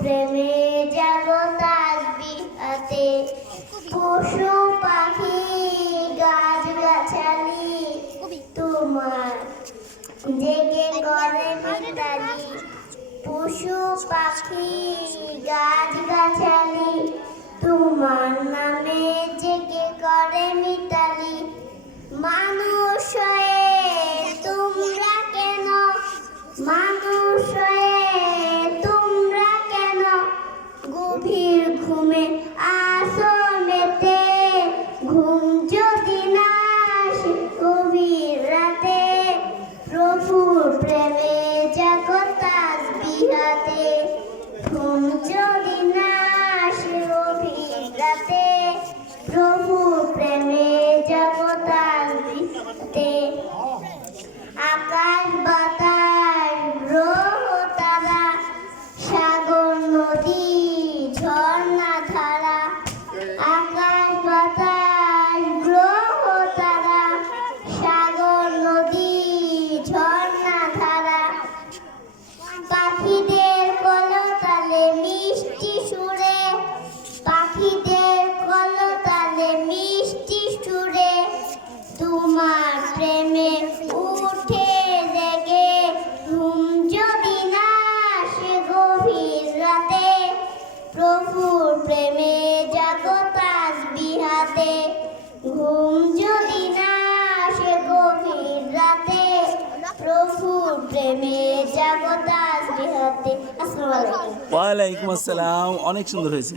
প্রেমে জাগো তাসবিহাতে, পশু পাখি গাছ গাছালি তোমার জেগে করে মিতালি। পশু পাখি গাছ গাছালি তোমার নামে জেগে করে মিতালি। মানুষ হয়ে তোমরা কেন, মানুষ হয়ে তোমরা কেন গভীর ঘুমে আসো মেতে। ঘুম যদি না আসে গভীর রাতে, প্রভুর প্রেমে জাগো তাসবিহাতে। ঘুম যদি না আসে গভীর রাতে, প্রভুর প্রেমে জাগো তাসবিহাতে। আকাশ বাতাস গ্রহ তারা, সাগর নদী ঝর্ণা ধারা। আকাশ বাতাস গ্রহ তারা, সাগর নদী ঝর্ণা ধারা। পাখিদের কলতালে মিষ্টি সুরে, পাখিদের কলতালে মিষ্টি সুরে তোমার প্রেমে উঠে জেগে। ঘুম যদি না আসে গভীর রাতে, প্রভুর প্রেমে জাগো তাসবিহাতে। ঘুম যদি না আসে গভীর রাতে, প্রভুর প্রেমে জাগো তাসবিহাতে। আসসালামু আলাইকুম। ওয়ালাইকুম আসসালাম, অনেক সুন্দর হয়েছে।